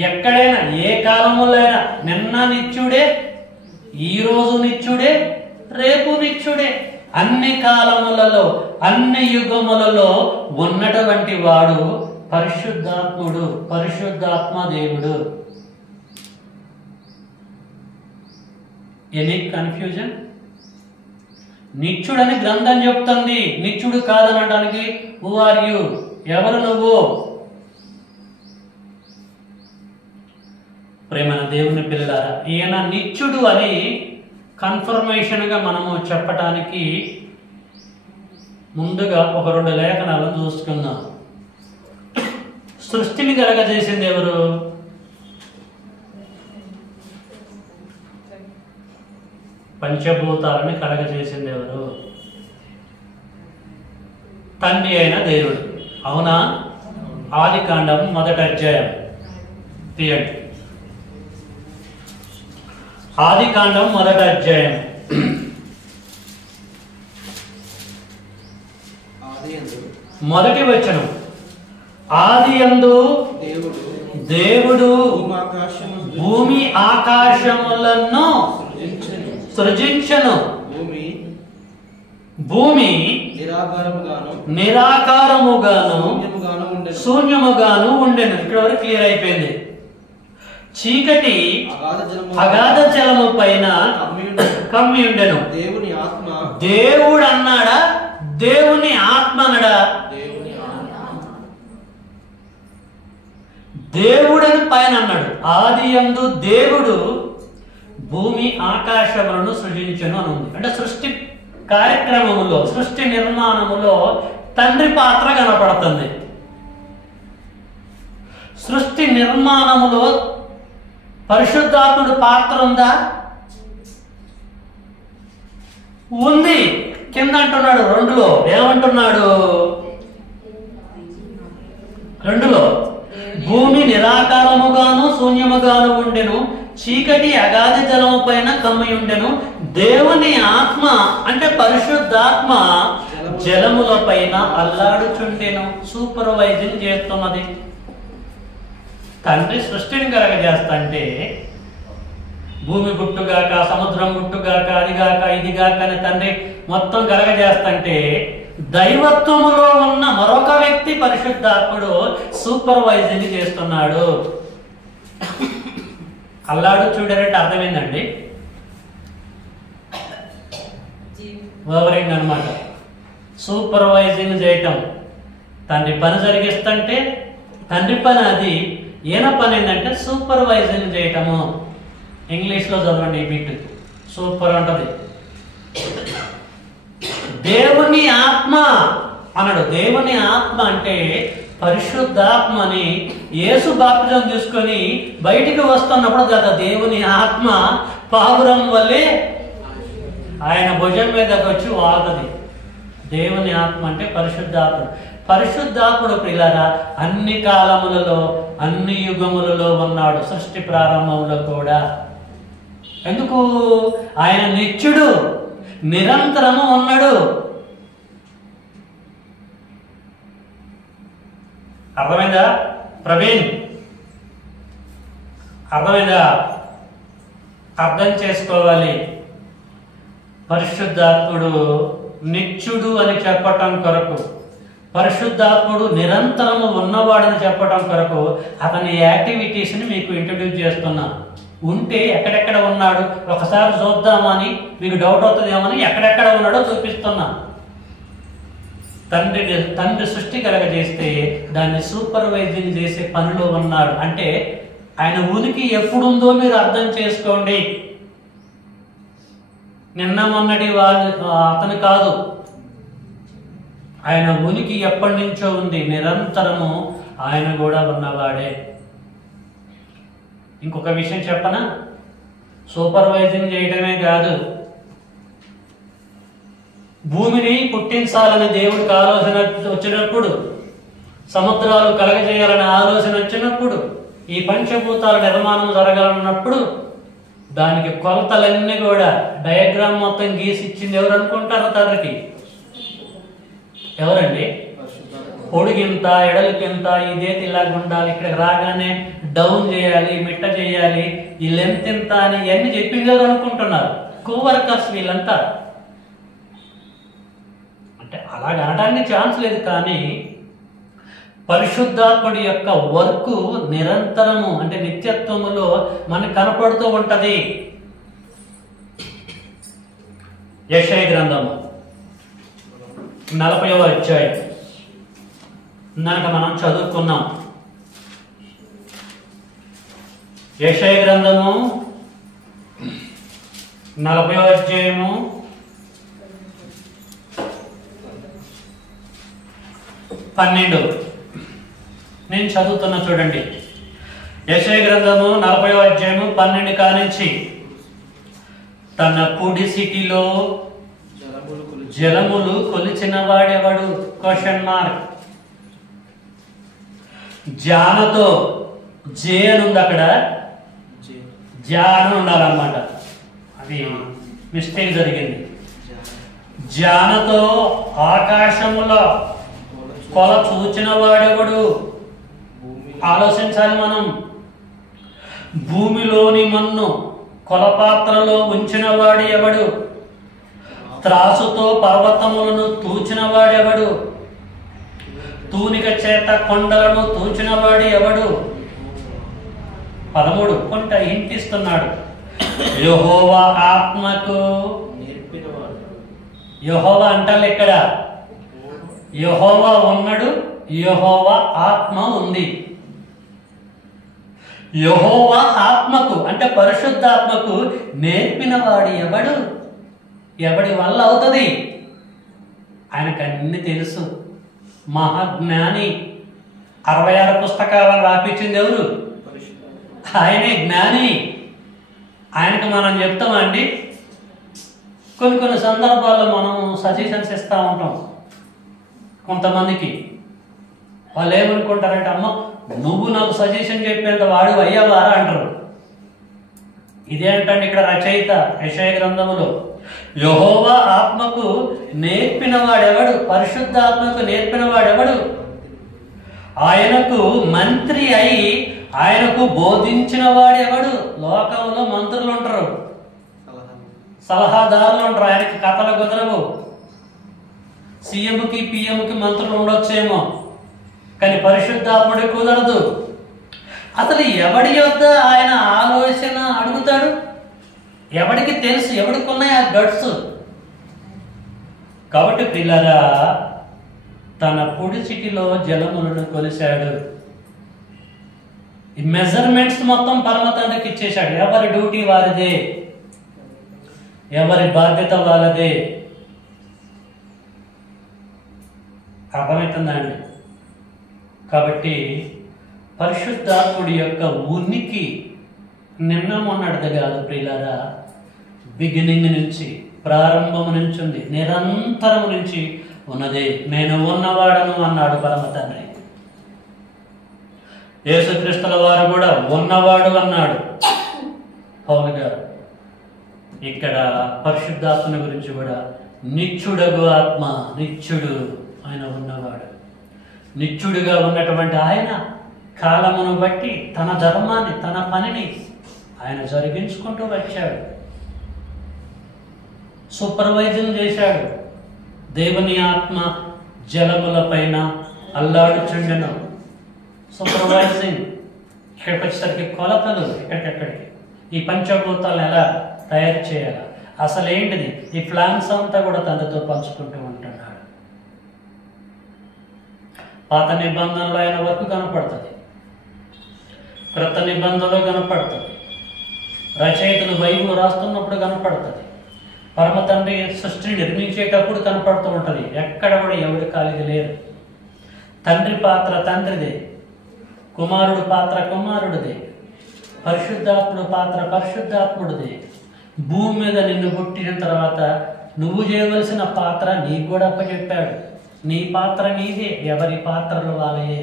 ఎక్కడైనా ఏ కాలములో అయినా నిన్న నిత్యుడే, ఈరోజు నిత్యుడే, రేపు నిత్యుడే, అన్ని కాలములలో అన్ని యుగములలో ఉన్నటువంటి వాడు పరిశుద్ధాత్ముడు, పరిశుద్ధాత్మ దేవుడు. Any confusion? నిత్యుడని గ్రంథం చెప్తుంది, నిత్యుడు కాదనడానికి హూ ఆర్ యు, ఎవరు నువ్వు? ప్రేమ దేవుని పిల్లలారా, ఈయన నిత్యుడు అని కన్ఫర్మేషన్ గా మనము చెప్పటానికి ముందుగా ఒక 2 లేఖనాలను చూసుకుందాం. సృష్టిని కలగజేసింది ఎవరు? పంచభూతాలని కలగజేసింది ఎవరు? తండ్రి అయిన దేవుడు. అవునా? ఆదికాండం 1వ అధ్యాయం తీయండి. ఆదికాండం 1వ అధ్యాయం మొదటి వచనం. ఆదియందు దేవుడు భూమి ఆకాశములను సృజించెను. భూమి నిరాకారముగాను శూన్యముగాను ఉండెను. ఇక్కడ వరకు క్లియర్ అయిపోయింది. చీకటి అగాధ జలము పైన కమ్మి ఉండెను. దేవుడు అన్నాడా? దేవుని ఆత్మ అన్నాడా? దేవుడని పైన అన్నాడు. ఆదియందు దేవుడు భూమి ఆకాశములను సృజించెను అని ఉంది. అంటే సృష్టి కార్యక్రమములో, సృష్టి నిర్మాణములో తండ్రి పాత్ర కనపడుతుంది. సృష్టి నిర్మాణములో పరిశుద్ధాత్ముడు పాత్ర ఉందా? ఉంది. కింద అంటున్నాడు 2లో ఏమంటున్నాడు? 2లో భూమి నిరాకారముగాను శూన్యముగాను ఉండెను, చీకటి అగాధ జలము పైన కమ్మి ఉండెను. దేవుని ఆత్మ అంటే పరిశుద్ధాత్మ జలముల పైన అల్లాడుచుండెను. సూపర్వైజింగ్ చేస్తున్నది. తండ్రి సృష్టిని కలగజేస్తంటే భూమి గుట్టుగాక, సముద్రం గుట్టుగాక, అదిగాక ఇదిగాక అని తండ్రి మొత్తం కలగజేస్తంటే దైవత్వములో ఉన్న మరొక వ్యక్తి పరిశుద్ధాత్ముడు సూపర్వైజింగ్ చేస్తున్నాడు. అల్లాడు చూడారంటే అర్థమైందండి. ఓవరింగ్ అనమాట. సూపర్వైజింగ్ చేయటం. తండ్రి పని జరిగిస్తుంటే తండ్రి పని అది. ఈయన పని ఏంటంటే సూపర్వైజింగ్ చేయటము. ఇంగ్లీష్లో చదవండి ఈ బిట్. సూపర్ అంటది. దేవుని ఆత్మ అన్నాడు. దేవుని ఆత్మ అంటే పరిశుద్ధాత్మని యేసు బాప్తిజం తీసుకొని బయటికి వస్తున్నప్పుడు కదా దేవుని ఆత్మ పావురం వల్లే ఆయన భుజం మీదకి వచ్చి వాళ్తుంది. దేవుని ఆత్మ అంటే పరిశుద్ధాత్మ. పరిశుద్ధాత్ముడు ప్రియులారా అన్ని కాలములలో అన్ని యుగములలో ఉన్నాడు. సృష్టి ప్రారంభంలో కూడా. ఎందుకు? ఆయన నిత్యుడు, నిరంతరము ఉన్నాడు. అర్థమైందా ప్రవీణ్? అర్థమైందా? అర్థం చేసుకోవాలి. పరిశుద్ధాత్ముడు నిత్యుడు అని చెప్పటం కొరకు, పరిశుద్ధాత్ముడు నిరంతరము ఉన్నవాడని చెప్పటం కొరకు అతని యాక్టివిటీస్ని మీకు ఇంట్రడ్యూస్ చేస్తున్నా. ఉంటే ఎక్కడెక్కడ ఉన్నాడు ఒకసారి చూద్దామని మీకు డౌట్ అవుతుందేమని ఎక్కడెక్కడ ఉన్నాడో చూపిస్తున్నా. తండ్రి సృష్టి కలగజేస్తే దాన్ని సూపర్వైజింగ్ చేసే పనిలో ఉన్నాడు. అంటే ఆయన ఉనికి ఎప్పుడుందో మీరు అర్థం చేసుకోండి. నిన్న మొన్నటి అతను కాదు. ఆయన ఉనికి ఎప్పటి నుంచో ఉంది. నిరంతరము ఆయన కూడా ఉన్నవాడే. ఇంకొక విషయం చెప్పనా? సూపర్వైజింగ్ చేయడమే కాదు, భూమిని పుట్టించాలని దేవుడికి ఆలోచన వచ్చినప్పుడు, సముద్రాలు కలగజేయాలనే ఆలోచన వచ్చినప్పుడు, ఈ పంచభూతాల నిర్మాణం జరగాలన్నప్పుడు దానికి కొలతలన్నీ కూడా డయాగ్రామ్ మొత్తం గీసి ఇచ్చింది ఎవరు అనుకుంటారు? తండ్రికి. ఎవరండి? పరిశుద్ధాత్మ. పొడిగింత ఎడలికింత ఇదేది ఇలాగ ఉండాలి, ఇక్కడికి రాగానే డౌన్ చేయాలి, మిట్ట చేయాలి, ఈ లెంత్ ఎంత అని ఇవన్నీ చెప్పింది ఎవరు అనుకుంటున్నారు? కోవర్కర్స్ వీళ్ళంతా. అంటే అలాగ అనడానికి ఛాన్స్ లేదు, కానీ పరిశుద్ధాత్ముడి యొక్క వర్క్ నిరంతరము అంటే నిత్యత్వములో మనకు కనపడుతూ ఉంటది. యెషయా గ్రంథము 40వ అధ్యాయం ఇందాక మనం చదువుకున్నాం. యెషయా గ్రంథము 40వ అధ్యాయము 12 నేను చదువుతున్నా చూడండి. యెషయా గ్రంథము 40వ అధ్యాయము 12 కానించి, తన పొడిసిటిలో జలములు కొలిచిన వాడెవడు? Question mark. జానతో జే అని ఉంది అక్కడ, జాన ఉండాలన్నమాట. అది మిస్టేక్ జరిగింది. జానతో ఆకాశములో కొల చూచిన వాడెవడు? ఆలోచించాలి మనం. భూమిలోని మన్ను కొలపాత్రలో ఉంచిన వాడు ఎవడు? త్రాసుతో పర్వతములను తూచిన వాడెవడు? తూనిక చేత కొండలను తూచిన వాడు ఎవడు? 13 కొంట ఇంటిస్తున్నాడు. యెహోవా ఆత్మకు నేర్పినవాడు. యెహోవా అంటారు ఇక్కడ. యెహోవా ఉన్నాడు, యెహోవా ఆత్మ ఉంది. యెహోవా ఆత్మకు అంటే పరిశుద్ధాత్మకు నేర్పిన వాడు ఎవడు? ఎవడి వల్ల అవుతుంది? ఆయనకు అన్ని తెలుసు. మహాజ్ఞాని. 66 పుస్తకాలను రాపించింది ఎవరు? ఆయనే జ్ఞాని. ఆయనకు మనం చెప్తామండి. కొన్ని సందర్భాల్లో మనం సజెషన్స్ ఇస్తూ ఉంటాం కొంతమందికి. వాళ్ళు ఏమనుకుంటారంటే, అమ్మ నువ్వు నాకు సజెషన్ చెప్పేంత వాడు అయ్యావారా అంటారు. ఇదే అంటండి ఇక్కడ రచయిత యెషయా గ్రంథములో. యెహోవా ఆత్మకు నేర్పిన వాడెవడు? పరిశుద్ధాత్మకు నేర్పిన వాడెవడు? ఆయనకు మంత్రి అయి ఆయనకు బోధించిన వాడెవడు? లోకంలో మంత్రులు ఉంటారు, సలహాదారులు ఉంటారు. ఆయనకి కథలు కుదరవు. సీఎంకి పిఎంకి మంత్రులు ఉండొచ్చేమో, కానీ పరిశుద్ధాత్ముడికి కుదరదు. అసలు ఎవడి యొద్ద ఆయన ఆలోచన అడుగుతాడు? ఎవడికి తెలుసు? ఎవడికి ఉన్నాయి ఆ గట్స్? కాబట్టి పిల్లరా, తన పొడిచిటిలో జలములను కొలిశాడు. ఈ మెజర్మెంట్స్ మొత్తం పరమ తండ్రికి ఇచ్చేశాడు. ఎవరి డ్యూటీ వారిదే, ఎవరి బాధ్యత వాళ్ళదే. అర్థమవుతుందా అండి? కాబట్టి పరిశుద్ధాత్ముడి యొక్క ఉనికి నిన్న మొన్నటిది కాదు ప్రియులారా, బిగినింగ్ నుంచి, ప్రారంభం నుంచి ఉంది, నిరంతరం నుంచి ఉన్నదే. నేను ఉన్నవాడను అన్నాడు పరమ తండ్రి. యేసుక్రీస్తుల వారు కూడా ఉన్నవాడు అన్నాడు పౌలు గారు. ఇక్కడ పరిశుద్ధాత్మని గురించి కూడా నిత్యుడగు ఆత్మ, నిత్యుడు, ఆయన ఉన్నవాడు. నిత్యుడిగా ఉన్నటువంటి ఆయన కాలమును బట్టి తన ధర్మాన్ని, తన పనిని ఆయన జరిగించుకుంటూ వచ్చాడు. సూపర్వైజింగ్ చేశాడు. దేవుని ఆత్మ జలముల పైన అల్లాడుచుండెను. సూపర్వైజింగ్. ఇక్కడికి వచ్చేసరికి కొలతలు ఎక్కడికెక్కడికి, ఈ పంచభూతాలను ఎలా తయారు చేయాలి, అసలు ఏంటిది, ఈ ప్లాన్స్ అంతా కూడా తండ్రితో పంచుకుంటూ ఉంటున్నాడు. పాత నిబంధనలో ఆయన వరకు కనపడుతుంది, క్రొత్త నిబంధనలో కనపడుతుంది, రచయితలు బైబిల్ రాస్తున్నప్పుడు కనపడుతుంది, పరమ తండ్రి సృష్టిని నిర్మించేటప్పుడు కనపడుతూ ఉంటుంది. ఎక్కడ కూడా ఎవరి ఖాళీ లేరు. తండ్రి పాత్ర తండ్రిదే, కుమారుడు పాత్ర కుమారుడిదే, పరిశుద్ధాత్ముడు పాత్ర పరిశుద్ధాత్ముడిదే. భూమి మీద నిన్ను పుట్టిన తర్వాత నువ్వు చేయవలసిన పాత్ర నీకు కూడా అప్పచెప్పాడు. నీ పాత్ర నీదే, ఎవరి పాత్రలు వాళ్ళయే.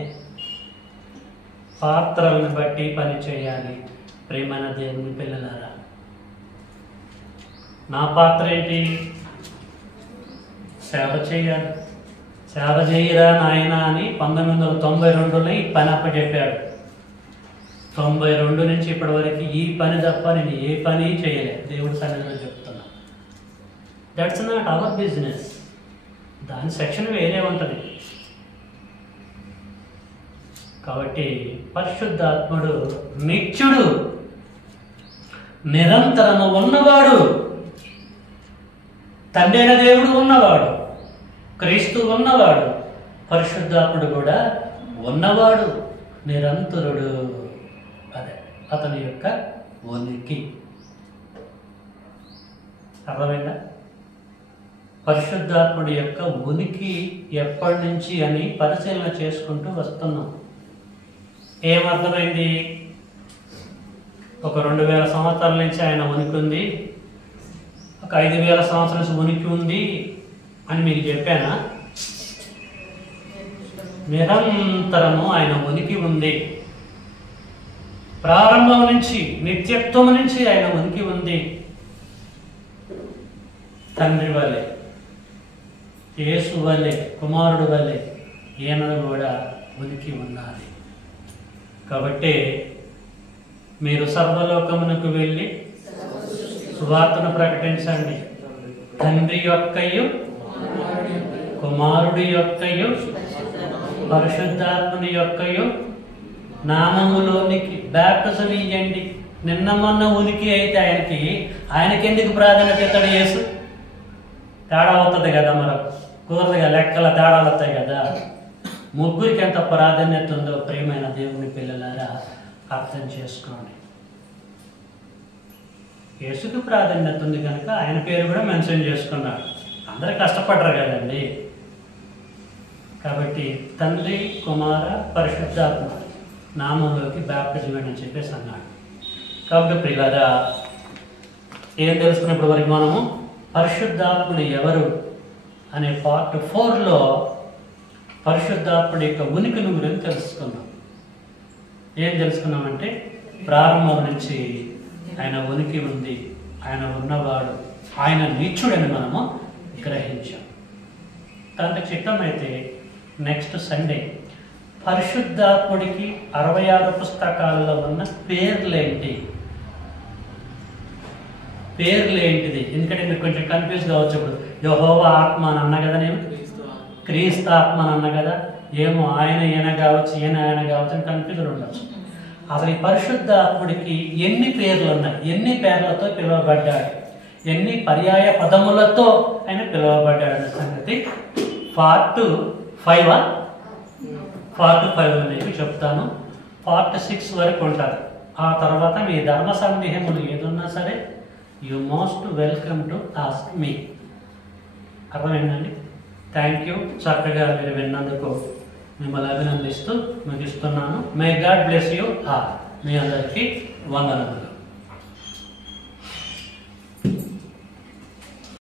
పాత్రలను బట్టి పని చేయాలి. ప్రేమైన దేవుని పిల్లలారా, నా పాత్ర ఏంటి? సేవ చేయాలి. సేవ చేయరా నాయన అని 1992లో ఈ పని అప్పచెప్పాడు. 92 నుంచి ఇప్పటి వరకు ఈ పని తప్ప నేను ఏ పని చేయలేదు. దేవుడి సన్నిధిలో చెప్తున్నా. That's not our business. దాని సెక్షన్ వేరే ఉంటుంది. కాబట్టి పరిశుద్ధాత్ముడు నిత్యుడు, నిరంతరము ఉన్నవాడు, తండ్రి అయిన దేవుడు ఉన్నవాడు, క్రీస్తు ఉన్నవాడు, పరిశుద్ధాత్ముడు కూడా ఉన్నవాడు, నిరంతరుడు. అదే అతని యొక్క ఉనికి. అర్థమైందా? పరిశుద్ధాత్ముడి యొక్క ఉనికి ఎప్పటి నుంచి అని పరిశీలన చేసుకుంటూ వస్తున్నాం. ఏమర్థమైంది? ఒక 2000 సంవత్సరాల నుంచి ఆయన ఉనికి ఉంది, ఒక 5000 సంవత్సరాల నుంచి ఉనికి ఉంది అని మీకు చెప్పానా? నిరంతరము ఆయన ఉనికి ఉంది. ప్రారంభం నుంచి, నిత్యత్వం నుంచి ఆయన ఉనికి ఉంది. తండ్రి వల్లే, యేసు వల్లే, కుమారుడు వల్లే ఈయన కూడా ఉనికి ఉన్నది. కాబట్టి మీరు సర్వలోకమునకు వెళ్ళి సువార్తను ప్రకటించండి. తండ్రి యొక్కయు, కుమారుడి యొక్కయు, పరిశుద్ధాత్మని యొక్కయు నామములోనికి బ్యాప్టిజం ఇయ్యండి. నిన్న మొన్న ఉనికి అయితే ఆయనకి ఎందుకు ప్రాధాన్యత ఇస్తాడు యేసు? తేడా అవుతుంది కదా, మరి కుదరదుగా, లెక్కల తేడాలు వస్తాయి కదా. ముగ్గురికి ఎంత ప్రాధాన్యత ఉందో ప్రియమైన దేవుని పిల్లలారా అర్థం చేసుకోండి. యేసుకి ప్రాధాన్యత ఉంది కనుక ఆయన పేరు కూడా మెన్షన్ చేసుకున్నాడు. అందరూ కష్టపడరు కదండి. కాబట్టి తండ్రి, కుమార, పరిశుద్ధాత్మ నామంలోకి బ్యాప్టిజం అని చెప్పేసి అన్నాడు. కాబట్టి ప్రియులారా, ఏం తెలుసుకున్నప్పుడు వరకు మనము పరిశుద్ధాత్ముడు ఎవరు అనే పార్ట్ 4లో పరిశుద్ధాత్ముడి యొక్క ఉనికిని గురించి తెలుసుకున్నాం. ఏం తెలుసుకున్నామంటే ప్రారంభం నుంచి ఆయన ఉనికి ఉంది, ఆయన ఉన్నవాడు, ఆయన నిత్యుడని మనము గ్రహించాం. దాంతో చిత్తమైతే నెక్స్ట్ సండే పరిశుద్ధాత్ముడికి 66 పుస్తకాలలో ఉన్న పేర్లేంటి? పేర్లేంటిది? ఎందుకంటే మీరు కొంచెం కన్ఫ్యూజ్ కావచ్చు. ఇప్పుడు యెహోవా ఆత్మ అని అన్నా కదా, నేను క్రీస్తు ఆత్మ అని అన్నా కదా, ఏమో ఈయన కావచ్చు, ఆయన కావచ్చు అని కన్ఫ్యూజన్ ఉండొచ్చు. అసలు ఈ పరిశుద్ధాత్ముడికి ఎన్ని పేర్లు ఉన్నాయి? ఎన్ని పేర్లతో పిలువబడ్డాడు? ఎన్ని పర్యాయ పదములతో ఆయన పిలువబడ్డాడు అనే సంగతి పార్ట్ 5 అనేవి చెప్తాను. పార్ట్ 6 వరకు ఉంటారు. ఆ తర్వాత మీ ధర్మ సందేహములు ఏదున్నా సరే you most welcome to ask me. అర్థమైందండి? Thank you. చక్కగా మీరు విన్నందుకు మిమ్మల్ని అభినందిస్తూ ముగిస్తున్నాను. May God bless you all. మీ అందరికీ వందనములు.